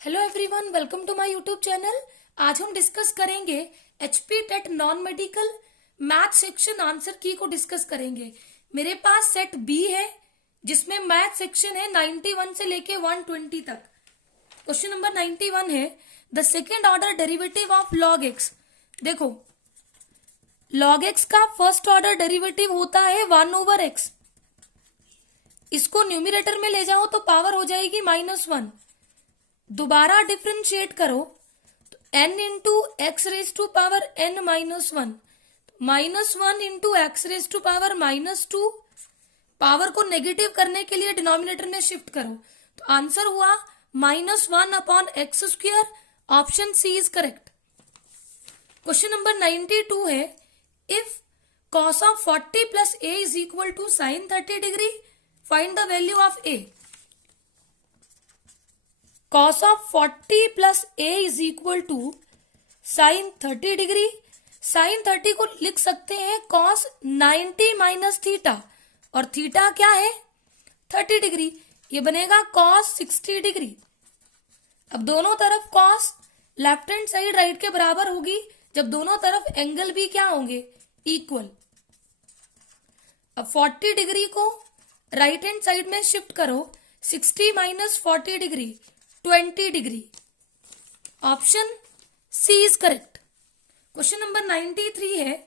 Hello everyone, welcome to my YouTube channel. आज हम discuss करेंगे HP TET non medical math section answer key को discuss करेंगे। मेरे पास सेट बी है जिसमें मैथ सेक्शन है 91 से लेके 120 तक। क्वेश्चन नंबर 91 है the second order derivative of log x. देखो, लॉग एक्स का फर्स्ट ऑर्डर डेरिवेटिव होता है 1/x। इसको न्यूमिरेटर में ले जाओ तो पावर हो जाएगी -1। दोबारा डिफ्रेंशिएट करो तो n into x raise to power n -1 -1 into x raise to power -2। Power को नेगेटिव करने के लिए डिनोमिनेटर में शिफ्ट करो तो आंसर हुआ -1/x²। Option C is correct. Question number 92 है if cos of 40 plus a is equal to sin 30 degree, find the value of a। cos of 40 plus a is equal to sine 30 degree. Sine 30 को लिख सकते हैं cos 90 minus theta, और theta क्या है 30 degree, ये बनेगा cos 60 डिग्री। अब दोनों तरफ cos left hand side right के बराबर होगी जब दोनों तरफ एंगल भी क्या होंगे इक्वल। अब 40 डिग्री को राइट हैंड साइड में शिफ्ट करो, 60 minus 40 degree 20 degree. Option C is correct. Question number 93 है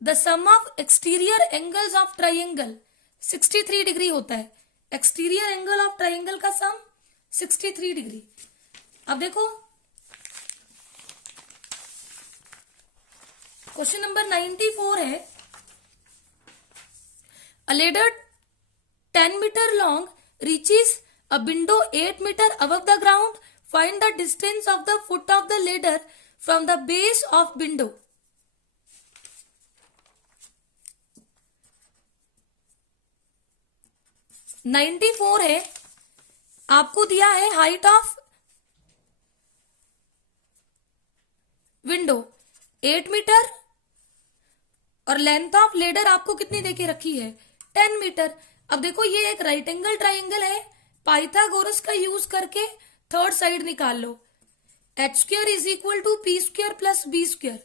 the sum of exterior angles of triangle 63 degree होता है। एक्सटीरियर एंगल ऑफ ट्राइंगल का सम 63 डिग्री। अब देखो क्वेश्चन नंबर 94 है a ladder 10 meter long reaches a window 8 meter above the ground. Find the distance of the foot of the ladder from the base of window. Ninety four है, आपको दिया है height of window 8 metre और length of ladder आपको कितनी देके रखी है 10 मीटर। अब देखो ये एक राइट एंगल ट्राइंगल है, पाइथागोरस का यूज करके थर्ड साइड निकाल लो। h² is equal to p² plus b²।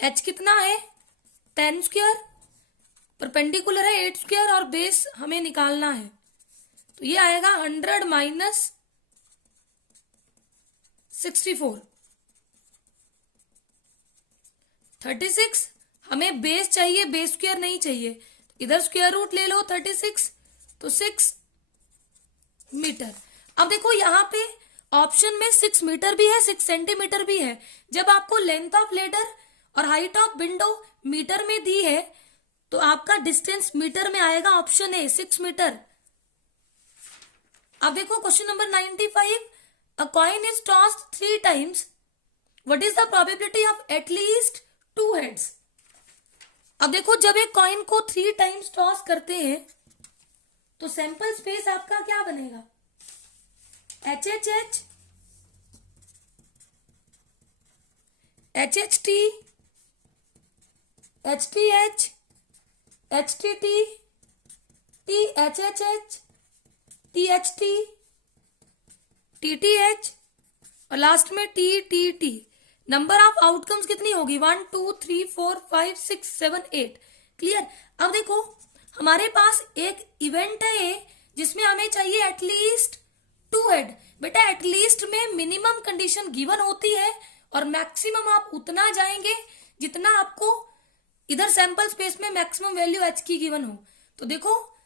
h कितना है 10², परपेंडिकुलर है 8² और बेस हमें निकालना है तो ये आएगा 100 माइनस 64 36। हमें बेस चाहिए, बेस स्क्वायर नहीं चाहिए, इधर स्क्वायर रूट ले लो 36 तो 6 मीटर। अब देखो यहाँ पे ऑप्शन में 6 मीटर भी है 6 सेंटीमीटर भी है। जब आपको लेंथ ऑफ लेडर और हाइट ऑफ विंडो मीटर में दी है तो आपका डिस्टेंस मीटर में आएगा, ऑप्शन ए 6 मीटर। अब देखो question number 95 a coin is tossed 3 times, what is the probability of at least 2 heads. अब देखो जब एक कॉइन को 3 टाइम्स टॉस करते हैं तो सैंपल स्पेस आपका क्या बनेगा HHH, HHT, HTH, HTT, THHH, THT, TTH और लास्ट में TTT। नंबर ऑफ आउटकम्स कितनी होगी 1 2 3 4 5 6 7 8। क्लियर। अब देखो हमारे पास एक इवेंट है जिसमें हमें चाहिए एटलीस्ट 2 हेड। बेटा एटलीस्ट में मिनिमम कंडीशन गिवन होती है और मैक्सिमम आप उतना जाएंगे जितना आपको इधर सैंपल स्पेस में मैक्सिमम वैल्यू h की गिवन हो। तो देखो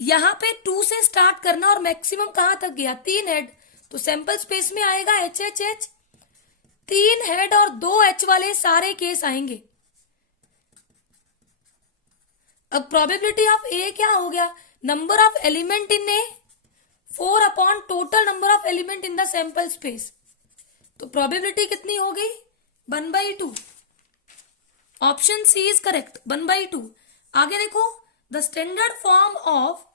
यहाँ पे 2 से स्टार्ट करना और मैक्सिमम कहां तक गया 3 हेड, तो सैंपल स्पेस में आएगा HHH। 3 हेड और 2 h वाले सारे केस आएंगे। अब प्रोबेबिलिटी ऑफ ए क्या हो गया number of element in A 4 upon total number of element in the sample space, तो प्रोबेबिलिटी कितनी हो गई 1/2। Option C is correct 1/2। आगे देखो द स्टैंडर्ड फॉर्म ऑफ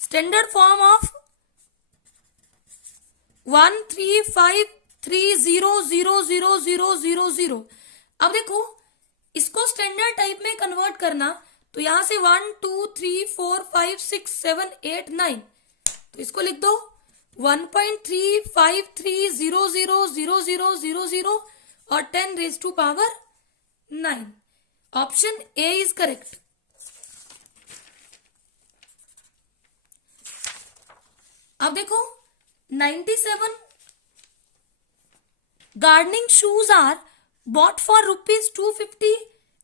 13530000000। अब देखो इसको स्टैंडर्ड टाइप में कन्वर्ट करना तो यहां से 1 2 3 4 5 6 7 8 9, तो इसको लिख दो 1.35300000 और 10⁻⁹ ऑप्शन ए इज करेक्ट। अब देखो 97 gardening shoes are bought for ₹250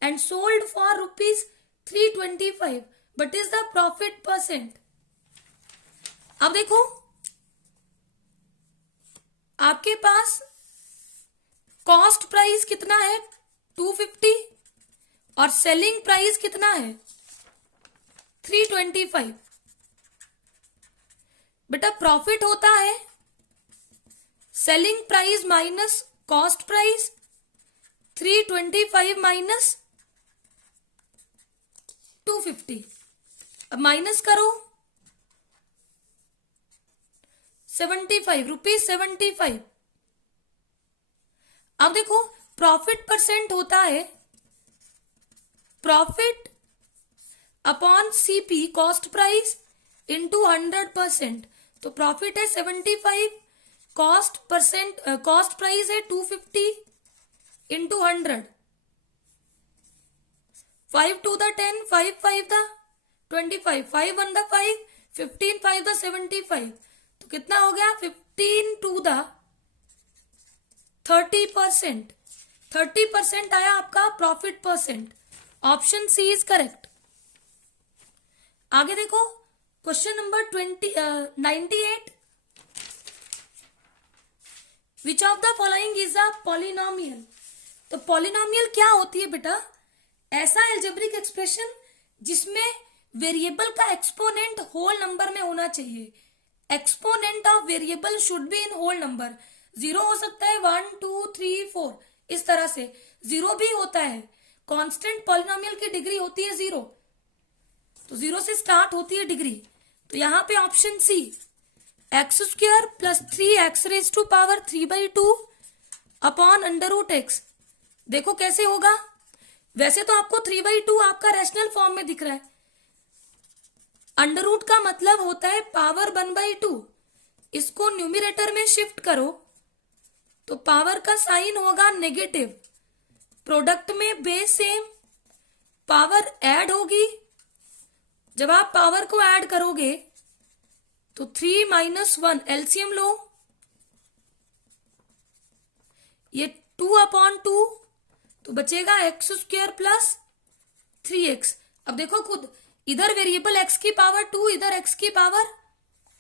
and sold for ₹325. What is the profit %? अब देखो आपके पास कॉस्ट प्राइस कितना है 250 और सेलिंग प्राइस कितना है 325। बेटा प्रॉफिट होता है selling price minus cost price 325 minus 250। अब माइनस करो 75 ₹75। अब देखो प्रॉफिट % होता है profit upon CP cost price into 100%। तो प्रॉफिट है 75, कॉस्ट प्राइस है 250 into 100। 5 2 the 10, 5 5 the 25, 5 1 the 5, 15 5 the 75। तो कितना हो गया 15 to the 30%। 30% आया आपका profit %। Option C is correct. आगे देखो question number 98 which of the following is a polynomial. तो पॉलिनोमियल क्या होती है बेटा, ऐसा एल्जेब्रिक एक्सप्रेशन जिसमें वेरिएबल का एक्सपोनेंट होल नंबर में होना चाहिए। Exponent of variable should be in whole number. 0 हो सकता है 1 2 3 4 इस तरह से, 0 भी होता है। कांस्टेंट पॉलिनोमियल की डिग्री होती है 0, तो 0 से स्टार्ट होती है डिग्री। तो यहां पे option C x² + 3x⁻³ upon √x। देखो कैसे होगा, वैसे तो आपको 3/2 आपका रैशनल फॉर्म में दिख रहा है। अंडर रूट का मतलब होता है पावर 1/2। इसको न्यूमिरेटर में शिफ्ट करो तो पावर का साइन होगा नेगेटिव। प्रोडक्ट में बेस सेम, पावर ऐड होगी। जब आप पावर को ऐड करोगे तो 3 - 1 एलसीएम लो, ये 2/2 तो बचेगा x² + 3x। अब देखो खुद, इधर वेरिएबल x की पावर 2, इधर x की पावर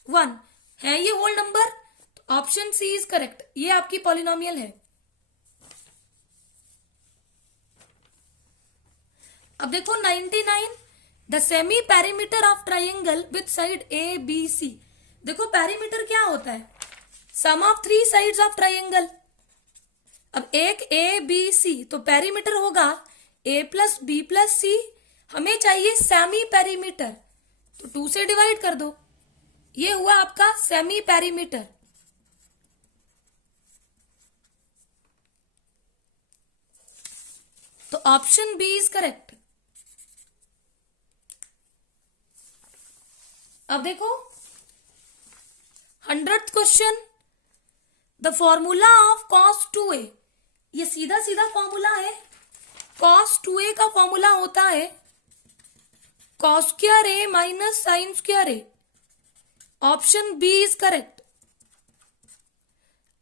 1 है, ये होल नंबर। तो ऑप्शन सी इज करेक्ट, ये आपकी पॉलिनोमियल है। अब देखो 99 the semi perimeter of triangle with side ABC। देखो पैरीमीटर क्या होता है, sum of 3 sides of triangle. अब एक ABC तो पैरीमीटर होगा A + B + C। हमें चाहिए सेमी पैरीमीटर, तो 2 से डिवाइड कर दो, ये हुआ आपका सेमी पैरीमीटर। तो ऑप्शन बी इज करेक्ट। अब देखो 100th question, the formula of cos 2a। ये सीधा सीधा फॉर्मूला है। cos 2a का फॉर्मूला होता है cos² a - sin² a। Option B is correct.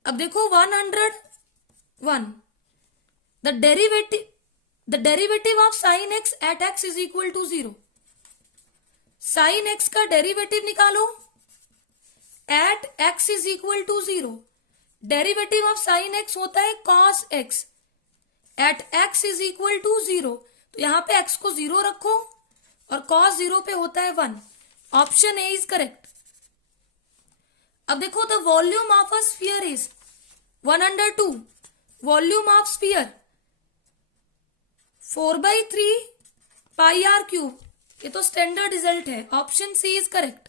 अब देखो 101 the derivative of sin x at x is equal to 0। sin x का डेरिवेटिव निकालो at x is equal to 0। Derivative of sin x होता है cos x at x is equal to 0। तो यहां पे x को 0 रखो और cos 0 पे होता है 1। Option A is correct. अब देखो the volume of a sphere is 1/2। Volume of sphere 4/3 πr³। ये तो स्टैंडर्ड रिजल्ट है। Option C is correct.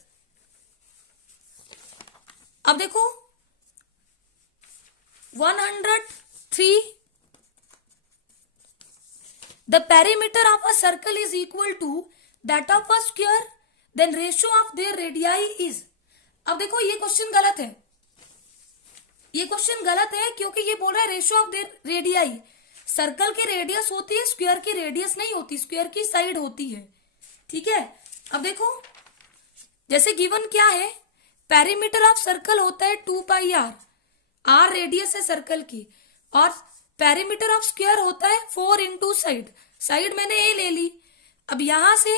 अब देखो 103 the perimeter of a circle is equal to that of a square, then ratio of their radii is. अब देखो ये question गलत है, ये क्वेश्चन गलत है क्योंकि ये बोल रहा है ratio of their radii. Circle की रेडियस होती है, स्क्वायर की रेडियस नहीं होती, स्क्वायर की साइड होती है। ठीक है, अब देखो जैसे गिवन क्या है, पेरीमीटर ऑफ सर्कल होता है 2πr, आर रेडियस है सर्कल की, और पेरीमीटर ऑफ स्क्वायर होता है 4 इंटू साइड, साइड मैंने ए ले ली। अब यहां से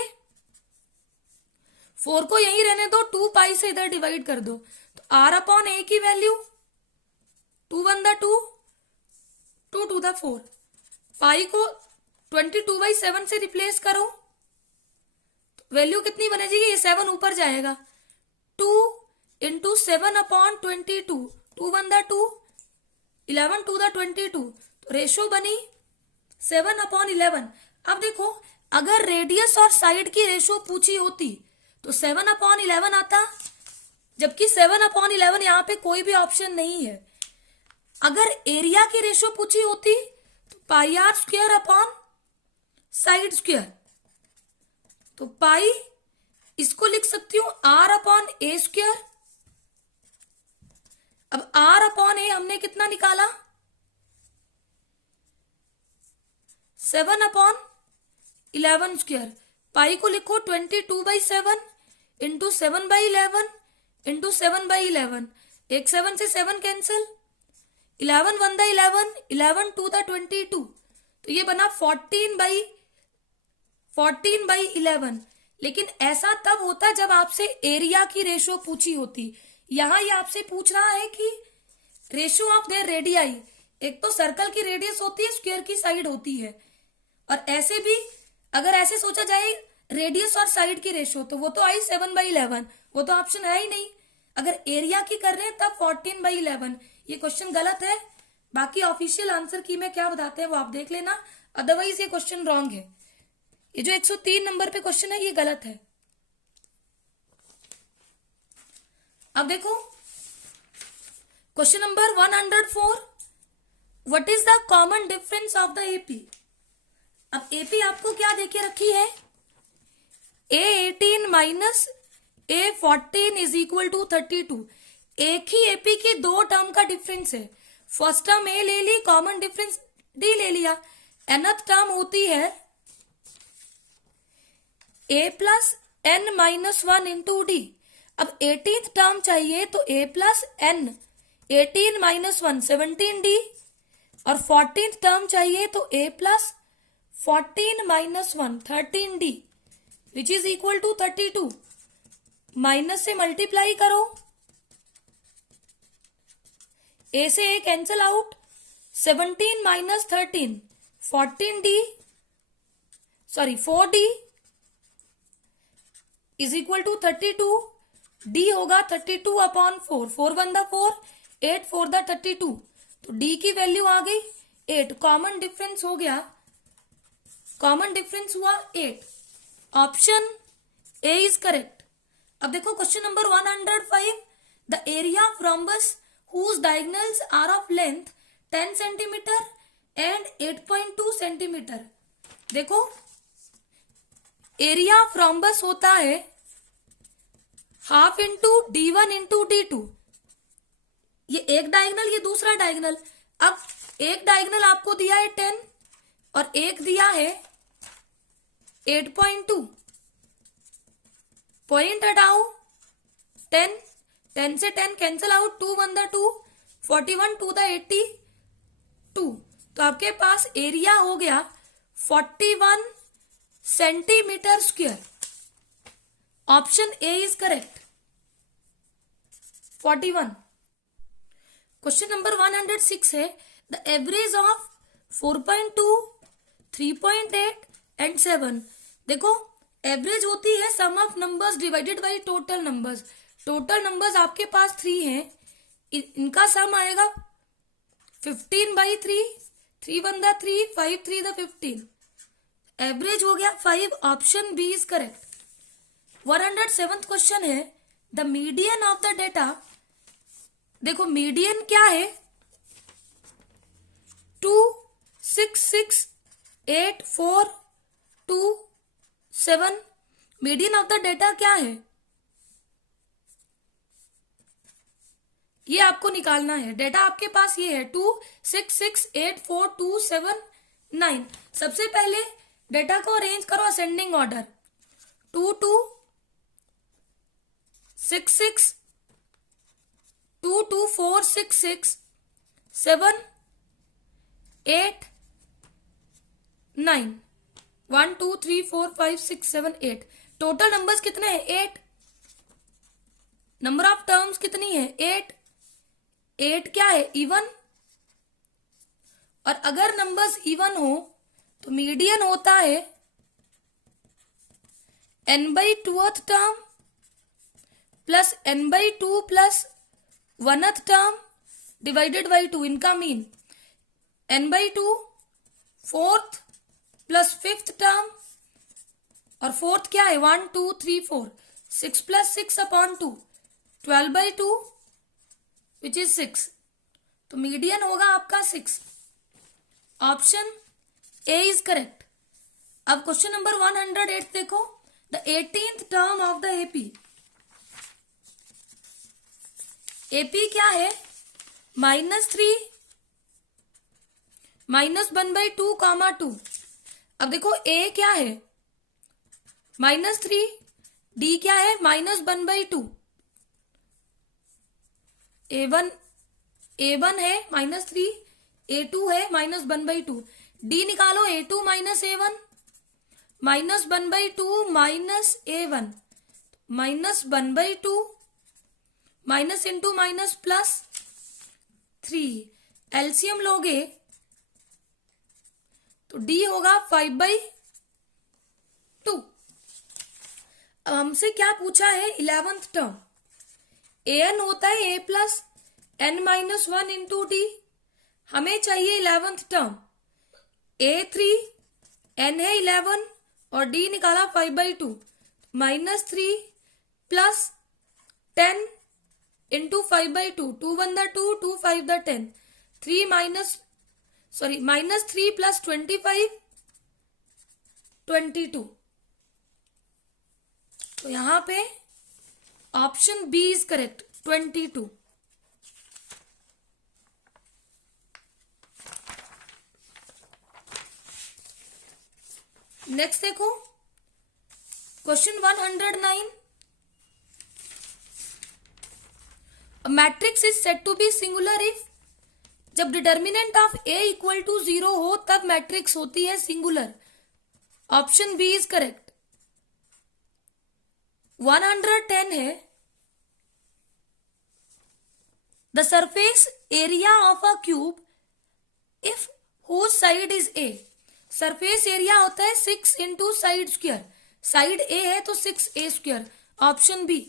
4 को यहीं रहने दो, 2π से इधर डिवाइड कर दो, तो r अपॉन ए की वैल्यू 2 1 द 2, 2 2 द 4, पाई को 22/7 से रिप्लेस करो, तो वैल्यू कितनी बनेगी, ये 7 ऊपर जाएगा, 2 इंटू 7 अपॉन 22, 2 1 द 2, 11 2 द 22, तो रेशो बनी 7 अपॉन 11। अब देखो अगर रेडियस और साइड की रेशो पूछी होती तो 7 अपॉन 11 आता, जबकि 7 अपॉन 11 यहाँ पे कोई भी ऑप्शन नहीं है। अगर एरिया की रेशो पूछी होती तो pi r square upon side square, तो पाई इसको लिख सकती हूं आर अपॉन ए स्क्वायर। अब आर अपॉन ए हमने कितना निकाला, 7 अपॉन 11 स्क्वायर, पाई को लिखो 22/7 इंटू 7/11 इंटू 7/11, एक 7 से 7 कैंसिल, 11 1 द 11, 11 2 द 22, तो ये बना 14/11। लेकिन ऐसा तब होता जब आपसे एरिया की रेशो पूछी होती, यहां ये आपसे पूछ रहा है कि रेशो ऑफ देयर रेडियाई, एक तो सर्कल की रेडियस होती है, स्क्वायर की साइड होती है, और ऐसे भी अगर ऐसे सोचा जाए रेडियस और साइड की रेशो, तो वो तो आई 7/11, वो तो ऑप्शन है ही नहीं। अगर एरिया की कर रहे हैं तब 14/11, ये क्वेश्चन गलत है। बाकी ऑफिशियल आंसर की में क्या बताते हैं वो आप देख लेना, अदरवाइज ये क्वेश्चन रॉन्ग है। ये जो 103 नंबर पे क्वेश्चन है ये गलत है। अब देखो question number 104, what is the common difference of the AP. अब एपी आपको क्या देके रखी है, A18 minus A14 is equal to 32। एक ही एपी के दो टर्म का डिफरेंस है, फर्स्ट टर्म ए ले ली, कॉमन डिफरेंस डी ले लिया, nth टर्म होती है a plus n minus 1 into d. अब 18th टर्म चाहिए तो a plus N 18 minus 1 17d, और 14th टर्म चाहिए तो a plus 14 minus 1 13d, which is equal to 32। Minus से मल्टीप्लाई करो, a से a cancel out, 17 minus 13 14d, sorry 4d is equal to 32, d होगा 32 upon 4, 4 1 the 4, 8 4 the 32, तो d की value आ गई 8। कॉमन डिफरेंस हो गया, कॉमन डिफरेंस हुआ 8, ऑप्शन ए इज करेक्ट। अब देखो question number 105, the area of rhombus whose diagonals are of length 10 centimeter and 8.2 centimeter। देखो एरिया ऑफ रोम्बस होता है half into D1 into D2, ये एक डायगोनल ये दूसरा डायगोनल। अब एक डायगोनल आपको दिया है 10 और एक दिया है 8.2, पॉइंट हटाओ 10, 10 से 10 कैंसिल आउट, 2 1 द 2, 41 2 द 82, तो आपके पास एरिया हो गया 41 centimetre square. Option A is correct, 41। Question number 106 है, द एवरेज ऑफ 4.2 3.8 एंड 7। देखो एवरेज होती है sum of numbers divided by total numbers. Total numbers आपके पास 3 हैं, इनका सम आएगा 15/3, 3 1 द 3, 5 3 द 15, एवरेज हो गया 5। Option B is correct. 107th question है, the median of the data. देखो मीडियन क्या है, 2 6 6 8 4 2 7, मीडियन ऑफ द डेटा क्या है, ये आपको निकालना है। डेटा आपके पास ये है 2 6 6 8 4 2 7 9। सबसे पहले डेटा को अरेंज करो असेंडिंग ऑर्डर। 2 2 6 6 2 2 4 6 6 7 8 9 1 2 3 4 5 6 7 8। टोटल नंबर्स कितने हैं? 8। नंबर ऑफ टर्म्स कितनी है? 8। 8 क्या है? इवन। और अगर नंबर्स इवन हो तो मीडियन होता है n/2th term plus n/2 plus 1th term divided by 2, इनका mean n/2 4th plus 5th term, और 4th क्या है? 1 2 3 4 6 प्लस 6 अपॉन 2 12/2 विच इज 6। तो मीडियन होगा आपका 6। Option A is correct. अब क्वेश्चन नंबर 108 देखो। The 18th term of the AP. AP क्या है? -3 -1/2 कामा 2। अब देखो ए क्या है? -3। डी क्या है? -1/2। A1 है -3, A2 है -1/2। डी निकालो। A2 minus A1 -1/2 minus A1 -1/2 minus into minus plus 3। LCM लोगे तो डी होगा 5/2। अब हमसे क्या पूछा है? 11th term. an होता है a plus n-1 into D. हमें चाहिए 11th टर्म। a3 n है 11 और d निकाला 5/2 -3 प्लस 10 इंटू 5/2। 2 1 2 2 5 10 3 -3 प्लस 25 22। तो यहां पे option B is correct 22। Next देखो question 109। Matrix is said to be singular if. जब determinant of A equal to 0 हो तब मैट्रिक्स होती है singular. Option B is correct. 110 है the surface area of a cube if whose side is A. Surface area होता है 6 into side square. Side A है तो 6a²। Option B.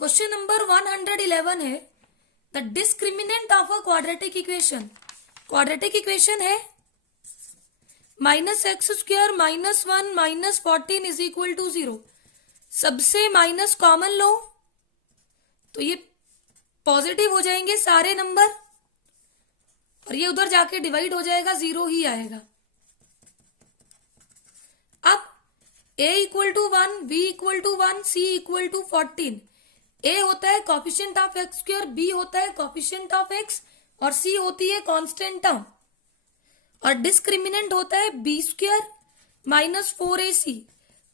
Question number 111 है the discriminant of a quadratic equation. Quadratic equation है -x² -1 -14 is equal to 0। सबसे minus common लो तो ये positive हो जाएंगे सारे नंबर और ये उधर जाके डिवाइड हो जाएगा, 0 ही आएगा। अब a equal to 1, b equal to 1, c equal to 14। a होता है कॉफिशिएंट ऑफ x², b होता है कॉफिशिएंट ऑफ x और c होती है कांस्टेंट टर्म। और डिस्क्रिमिनेंट होता है b² -4ac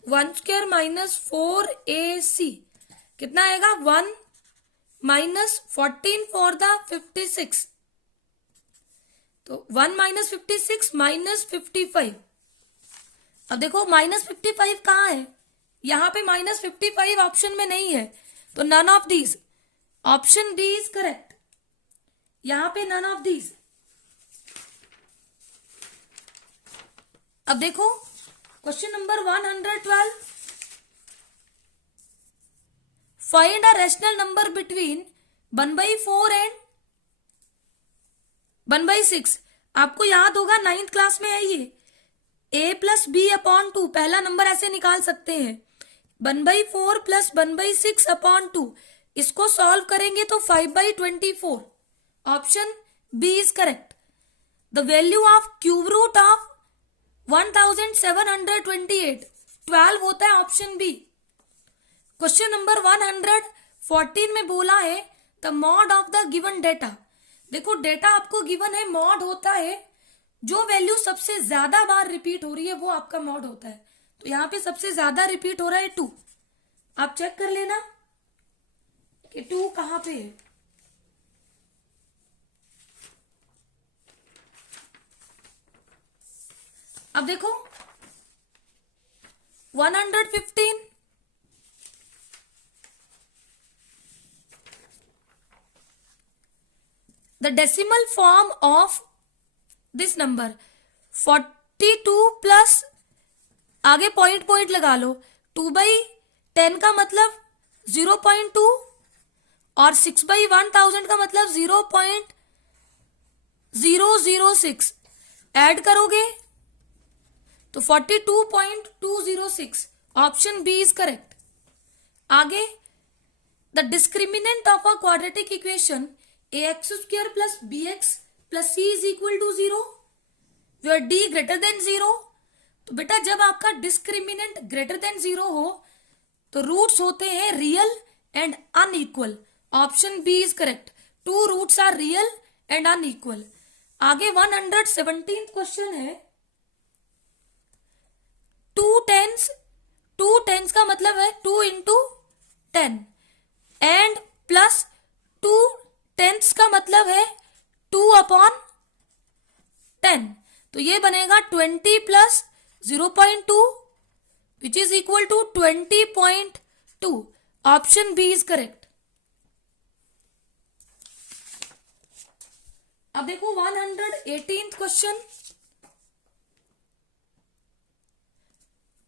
1² -4ac। कितना आएगा? 1 -14 फॉर द 56। तो 1 -56 -55। अब देखो -55 कहाँ है? यहां पे -55 ऑप्शन में नहीं है तो none of these. Option D is correct. यहां पे नन ऑफ दीज। अब देखो question number 112। Find a rational number between 1/4 and 1/6। आपको याद होगा 9th क्लास में है ये a प्लस बी अपॉन 2। पहला नंबर ऐसे निकाल सकते हैं 1/4 प्लस 1/6 अपॉन 2। इसको सॉल्व करेंगे तो 5/24। Option B is correct. The value of cube root of 1728 12 होता है। Option B. क्वेश्चन नंबर 114 में बोला है the mod of the given data. देखो डेटा आपको गिवन है, मॉड होता है जो वैल्यू सबसे ज्यादा बार रिपीट हो रही है वो आपका मॉड होता है। तो यहाँ पे सबसे ज्यादा रिपीट हो रहा है 2। आप चेक कर लेना कि 2 कहां पे है। अब देखो 115, the decimal form of this number 42 plus, आगे पॉइंट पॉइंट लगा लो, 2/10 का मतलब 0.2 और 6/1000 का मतलब 0.006 ऐड करोगे तो 42.206। Option B is correct. आगे the discriminant of a quadratic equation ax² plus bx plus c is equal to 0 where d greater than 0। तो बेटा जब आपका डिस्क्रिमिनेंट ग्रेटर देन 0 हो तो रूट्स होते हैं real and unequal. Option B is correct. 2 roots are real and unequal. आगे 117 question है। 2 टेंस का मतलब है 2 इंटू 10 एंड प्लस 2 टेंस का मतलब है 2/10। तो ये बनेगा 20 plus 0.2 which is equal to 20.2। Option B is correct. अब देखो 118th question.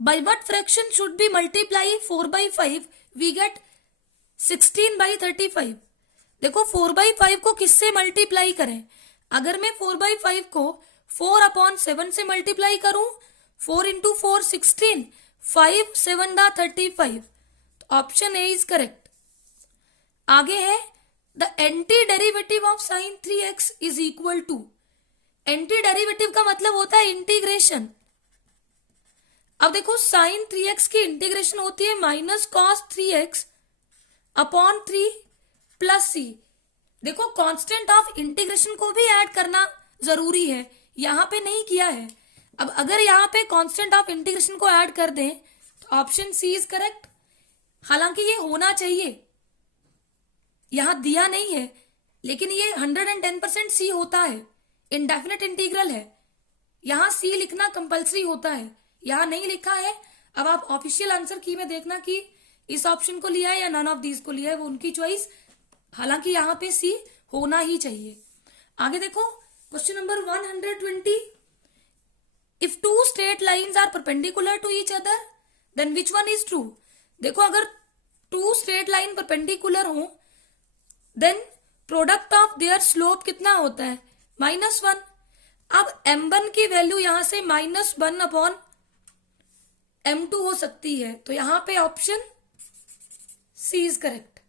By what fraction should be multiply 4/5 we get 16/35। देखो 4/5 को किससे मल्टीप्लाई करें। अगर मैं 4/5 को 4/7 से मल्टीप्लाई करूं, 4 इंटू 4 16, 5 7 35। तो ऑप्शन ए इज करेक्ट। आगे है the anti derivative of sine 3x is equal to. Anti derivative का मतलब होता है इंटीग्रेशन। अब देखो साइन 3x की इंटीग्रेशन होती है minus cos 3x upon 3 plus C. देखो कांस्टेंट ऑफ इंटीग्रेशन को भी ऐड करना जरूरी है, यहां पे नहीं किया है। अब अगर यहां पे कांस्टेंट ऑफ इंटीग्रेशन को ऐड कर दें तो ऑप्शन सी इज करेक्ट। हालांकि ये होना चाहिए, यहां दिया नहीं है, लेकिन ये 110% सी होता है, इंडेफिनेट इंटीग्रल है, यहां सी लिखना कंपलसरी होता है, यहां नहीं लिखा है। अब आप ऑफिशियल आंसर की में देखना कि इस ऑप्शन को लिया है या नन ऑफ दीज को लिया है, वो उनकी चॉइस। हालांकि यहां पे सी होना ही चाहिए। आगे देखो question number 120। If 2 straight lines are perpendicular to each other then which one is true. देखो अगर 2 स्ट्रेट लाइन परपेंडिकुलर हो then product of their slope कितना होता है, -1। अब m1 की वैल्यू यहां से -1/m2 हो सकती है, तो यहां पे ऑप्शन सी इज करेक्ट।